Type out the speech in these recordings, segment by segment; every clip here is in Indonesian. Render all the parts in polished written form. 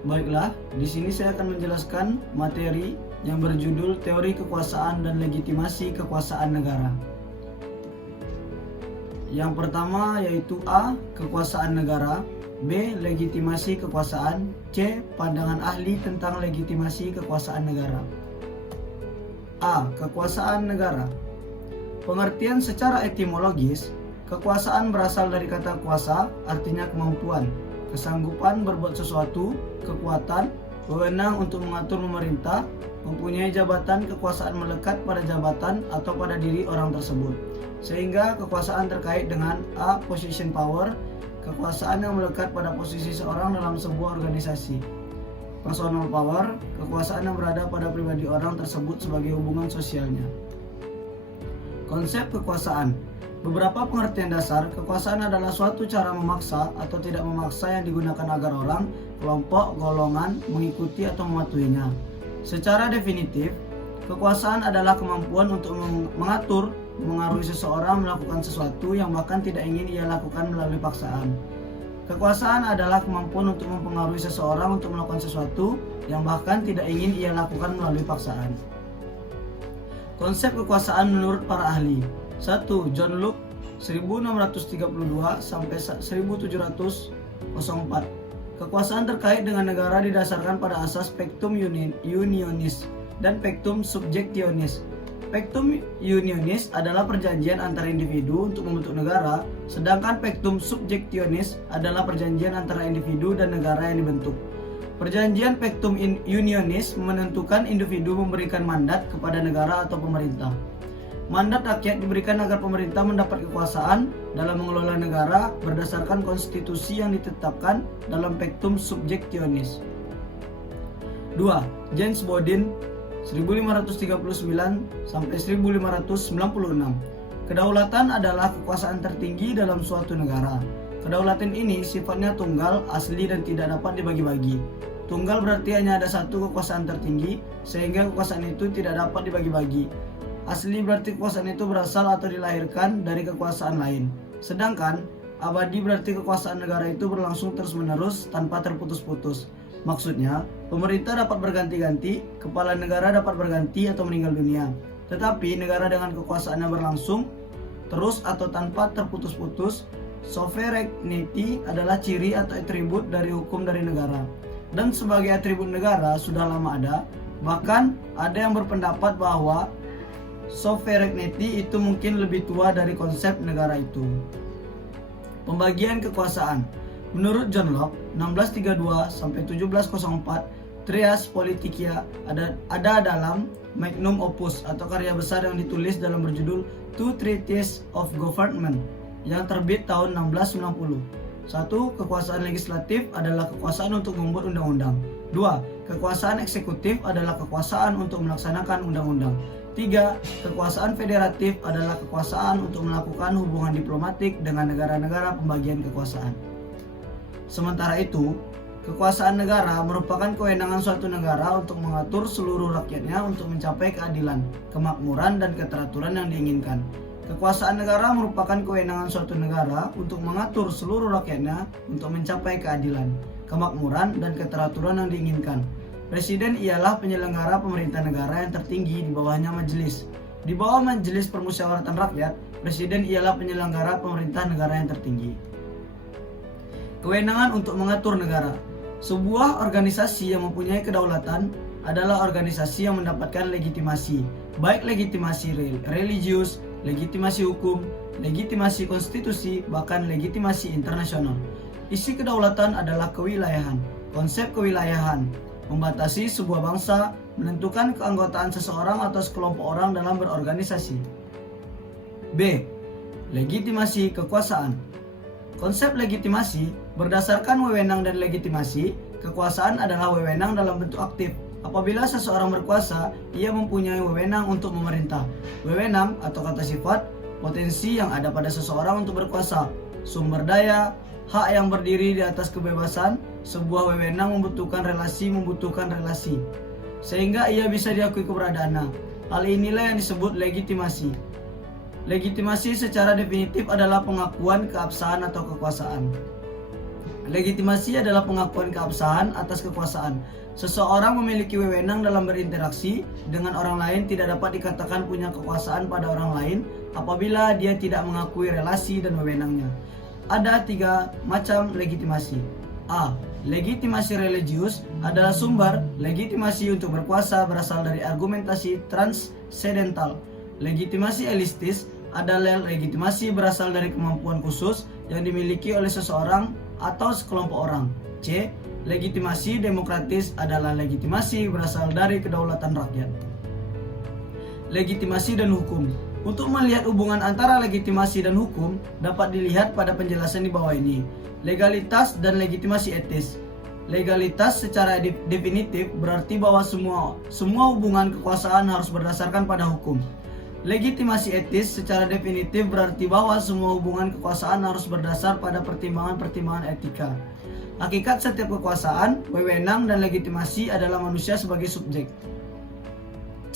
Baiklah, di sini saya akan menjelaskan materi yang berjudul Teori Kekuasaan dan Legitimasi Kekuasaan Negara. Yang pertama yaitu A. Kekuasaan negara, B. Legitimasi kekuasaan, C. Pandangan ahli tentang legitimasi kekuasaan negara. A. Kekuasaan negara. Pengertian secara etimologis, kekuasaan berasal dari kata kuasa, artinya kemampuan, kesanggupan berbuat sesuatu, kekuatan, wewenang untuk mengatur memerintah, mempunyai jabatan, kekuasaan melekat pada jabatan atau pada diri orang tersebut. Sehingga kekuasaan terkait dengan A. Position power, kekuasaan yang melekat pada posisi seorang dalam sebuah organisasi. Personal power, kekuasaan yang berada pada pribadi orang tersebut sebagai hubungan sosialnya. Konsep kekuasaan. Beberapa pengertian dasar, kekuasaan adalah suatu cara memaksa atau tidak memaksa yang digunakan agar orang, kelompok, golongan mengikuti atau mematuhinya. Secara definitif, kekuasaan adalah kemampuan untuk mengatur, mengaruhi seseorang melakukan sesuatu yang bahkan tidak ingin ia lakukan melalui paksaan. Kekuasaan adalah kemampuan untuk mempengaruhi seseorang untuk melakukan sesuatu yang bahkan tidak ingin ia lakukan melalui paksaan. Konsep kekuasaan menurut para ahli. 1. John Locke 1632 sampai 1704. Kekuasaan terkait dengan negara didasarkan pada asas pectum unionis dan pectum subjectionis. Pectum unionis adalah perjanjian antara individu untuk membentuk negara, sedangkan pectum subjectionis adalah perjanjian antara individu dan negara yang dibentuk. Perjanjian pectum unionis menentukan individu memberikan mandat kepada negara atau pemerintah. Mandat rakyat diberikan agar pemerintah mendapat kekuasaan dalam mengelola negara berdasarkan konstitusi yang ditetapkan dalam pectum subjectionis. 2. James Bodin 1539 sampai 1596. Kedaulatan adalah kekuasaan tertinggi dalam suatu negara. Kedaulatan ini sifatnya tunggal, asli dan tidak dapat dibagi-bagi. Tunggal berarti hanya ada satu kekuasaan tertinggi, sehingga kekuasaan itu tidak dapat dibagi-bagi. Asli berarti kekuasaan itu berasal atau dilahirkan dari kekuasaan lain. Sedangkan abadi berarti kekuasaan negara itu berlangsung terus-menerus tanpa terputus-putus. Maksudnya, pemerintah dapat berganti-ganti, kepala negara dapat berganti atau meninggal dunia. Tetapi negara dengan kekuasaannya berlangsung terus atau tanpa terputus-putus. Sovereignty adalah ciri atau atribut dari hukum dari negara. Dan sebagai atribut negara sudah lama ada. Bahkan ada yang berpendapat bahwa sovereignty itu mungkin lebih tua dari konsep negara itu. Pembagian kekuasaan. Menurut John Locke 1632 sampai 1704, Trias Politica ada dalam Magnum Opus atau karya besar yang ditulis dalam berjudul Two Treatises of Government yang terbit tahun 1690. 1. Kekuasaan legislatif adalah kekuasaan untuk membuat undang-undang. 2. Kekuasaan eksekutif adalah kekuasaan untuk melaksanakan undang-undang. 3. Kekuasaan federatif adalah kekuasaan untuk melakukan hubungan diplomatik dengan negara-negara pembagian kekuasaan. Sementara itu, kekuasaan negara merupakan kewenangan suatu negara untuk mengatur seluruh rakyatnya untuk mencapai keadilan, kemakmuran, dan keteraturan yang diinginkan. Kekuasaan negara merupakan kewenangan suatu negara untuk mengatur seluruh rakyatnya untuk mencapai keadilan, kemakmuran, dan keteraturan yang diinginkan. Presiden ialah penyelenggara pemerintah negara yang tertinggi, di bawahnya majelis. Di bawah majelis permusyawaratan rakyat, presiden ialah penyelenggara pemerintah negara yang tertinggi. Kewenangan untuk mengatur negara. Sebuah organisasi yang mempunyai kedaulatan adalah organisasi yang mendapatkan legitimasi, baik legitimasi religius, legitimasi hukum, legitimasi konstitusi, bahkan legitimasi internasional. Isi kedaulatan adalah kewilayahan. Konsep kewilayahan membatasi sebuah bangsa, menentukan keanggotaan seseorang atau sekelompok orang dalam berorganisasi. B. Legitimasi kekuasaan. Konsep legitimasi berdasarkan wewenang dan legitimasi, kekuasaan adalah wewenang dalam bentuk aktif. Apabila seseorang berkuasa, ia mempunyai wewenang untuk memerintah. Wewenang atau kata sifat, potensi yang ada pada seseorang untuk berkuasa. Sumber daya, hak yang berdiri di atas kebebasan. Sebuah wewenang membutuhkan relasi. Sehingga ia bisa diakui keberadaannya. Hal inilah yang disebut legitimasi. Legitimasi secara definitif adalah pengakuan keabsahan atau kekuasaan. Legitimasi adalah pengakuan keabsahan atas kekuasaan. Seseorang memiliki wewenang dalam berinteraksi dengan orang lain tidak dapat dikatakan punya kekuasaan pada orang lain apabila dia tidak mengakui relasi dan wewenangnya. Ada 3 macam legitimasi. A. Legitimasi religius adalah sumber legitimasi untuk berkuasa berasal dari argumentasi transcendental. Legitimasi elistis adalah legitimasi berasal dari kemampuan khusus yang dimiliki oleh seseorang atau sekelompok orang. C. Legitimasi demokratis adalah legitimasi berasal dari kedaulatan rakyat. Legitimasi dan hukum. Untuk melihat hubungan antara legitimasi dan hukum dapat dilihat pada penjelasan di bawah ini. Legalitas dan legitimasi etis. Legalitas secara definitif berarti bahwa semua hubungan kekuasaan harus berdasarkan pada hukum. Legitimasi etis secara definitif berarti bahwa semua hubungan kekuasaan harus berdasar pada pertimbangan-pertimbangan etika. Hakikat setiap kekuasaan, wewenang, dan legitimasi adalah manusia sebagai subjek.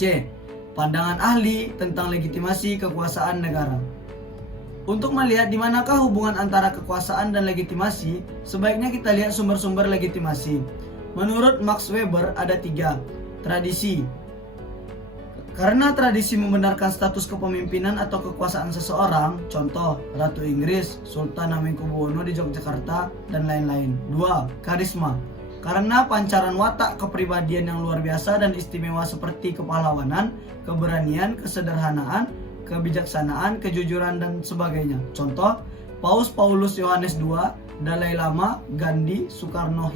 C. Pandangan ahli tentang legitimasi kekuasaan negara. Untuk melihat di manakah hubungan antara kekuasaan dan legitimasi, sebaiknya kita lihat sumber-sumber legitimasi. Menurut Max Weber ada 3. Tradisi. Karena tradisi membenarkan status kepemimpinan atau kekuasaan seseorang, contoh Ratu Inggris, Sultan Hamengkubuwono di Yogyakarta, dan lain-lain. 2. Karisma. Karena pancaran watak kepribadian yang luar biasa dan istimewa seperti kepahlawanan, keberanian, kesederhanaan, kebijaksanaan, kejujuran, dan sebagainya. Contoh, Paus Paulus Yohanes II, Dalai Lama, Gandhi, Soekarno,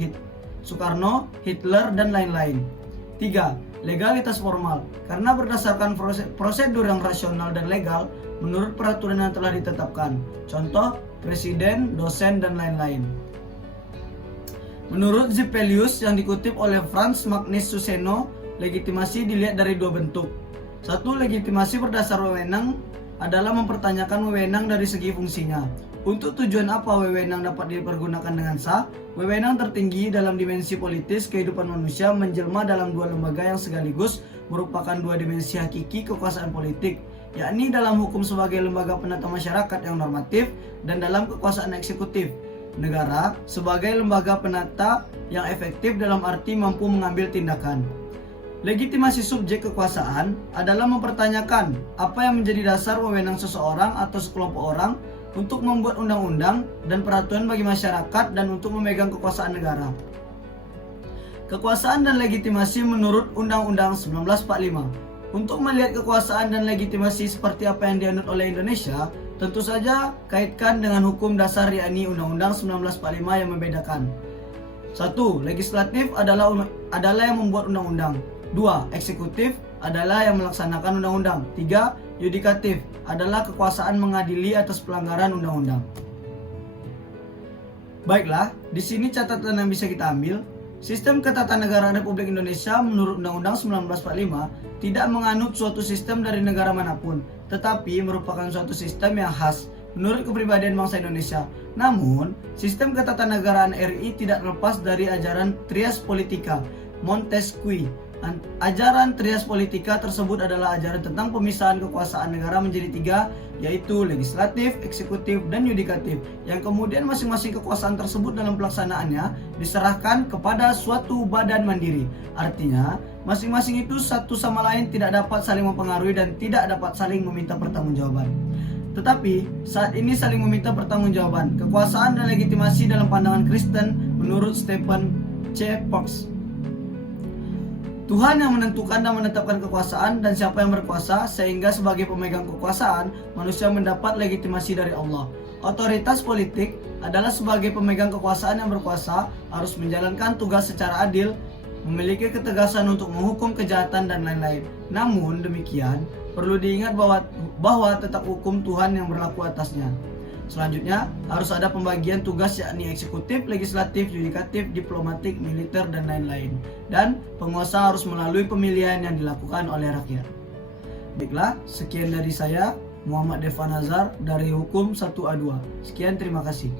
Hitler, dan lain-lain. 3. Legalitas formal. Karena berdasarkan prosedur yang rasional dan legal menurut peraturan yang telah ditetapkan. Contoh, presiden, dosen, dan lain-lain. Menurut Zippelius yang dikutip oleh Franz Magnus Suseno, legitimasi dilihat dari 2 bentuk. 1. Legitimasi berdasar wewenang adalah mempertanyakan wewenang dari segi fungsinya. Untuk tujuan apa wewenang dapat dipergunakan dengan sah? Wewenang tertinggi dalam dimensi politis kehidupan manusia menjelma dalam 2 lembaga yang sekaligus merupakan 2 dimensi hakiki kekuasaan politik, yakni dalam hukum sebagai lembaga penata masyarakat yang normatif dan dalam kekuasaan eksekutif negara sebagai lembaga penata yang efektif dalam arti mampu mengambil tindakan. Legitimasi subjek kekuasaan adalah mempertanyakan apa yang menjadi dasar wewenang seseorang atau sekelompok orang untuk membuat undang-undang dan peraturan bagi masyarakat dan untuk memegang kekuasaan negara. Kekuasaan dan legitimasi menurut Undang-Undang 1945. Untuk melihat kekuasaan dan legitimasi seperti apa yang dianut oleh Indonesia, tentu saja kaitkan dengan hukum dasar yakni Undang-Undang 1945 yang membedakan. 1. Legislatif adalah yang membuat undang-undang. 2. Eksekutif adalah yang melaksanakan undang-undang. 3. Yudikatif adalah kekuasaan mengadili atas pelanggaran undang-undang. Baiklah, di sini catatan yang bisa kita ambil. Sistem ketatanegaraan Republik Indonesia menurut Undang-Undang 1945 tidak menganut suatu sistem dari negara manapun, tetapi merupakan suatu sistem yang khas menurut kepribadian bangsa Indonesia. Namun, sistem ketatanegaraan RI tidak lepas dari ajaran Trias Politica, Montesquieu. Ajaran Trias Politica tersebut adalah ajaran tentang pemisahan kekuasaan negara menjadi 3, yaitu legislatif, eksekutif, dan yudikatif, yang kemudian masing-masing kekuasaan tersebut dalam pelaksanaannya diserahkan kepada suatu badan mandiri. Artinya, masing-masing itu satu sama lain tidak dapat saling mempengaruhi dan tidak dapat saling meminta pertanggungjawaban. Tetapi, saat ini saling meminta pertanggungjawaban, kekuasaan dan legitimasi dalam pandangan Kristen menurut Stephen C. Fox. Tuhan yang menentukan dan menetapkan kekuasaan dan siapa yang berkuasa, sehingga sebagai pemegang kekuasaan, manusia mendapat legitimasi dari Allah. Otoritas politik adalah sebagai pemegang kekuasaan yang berkuasa, harus menjalankan tugas secara adil, memiliki ketegasan untuk menghukum kejahatan dan lain-lain. Namun demikian, perlu diingat bahwa tetap hukum Tuhan yang berlaku atasnya. Selanjutnya, harus ada pembagian tugas yakni eksekutif, legislatif, yudikatif, diplomatik, militer, dan lain-lain. Dan penguasa harus melalui pemilihan yang dilakukan oleh rakyat. Baiklah, sekian dari saya, Muhammad Devan Nazar dari Hukum 1A2. Sekian, terima kasih.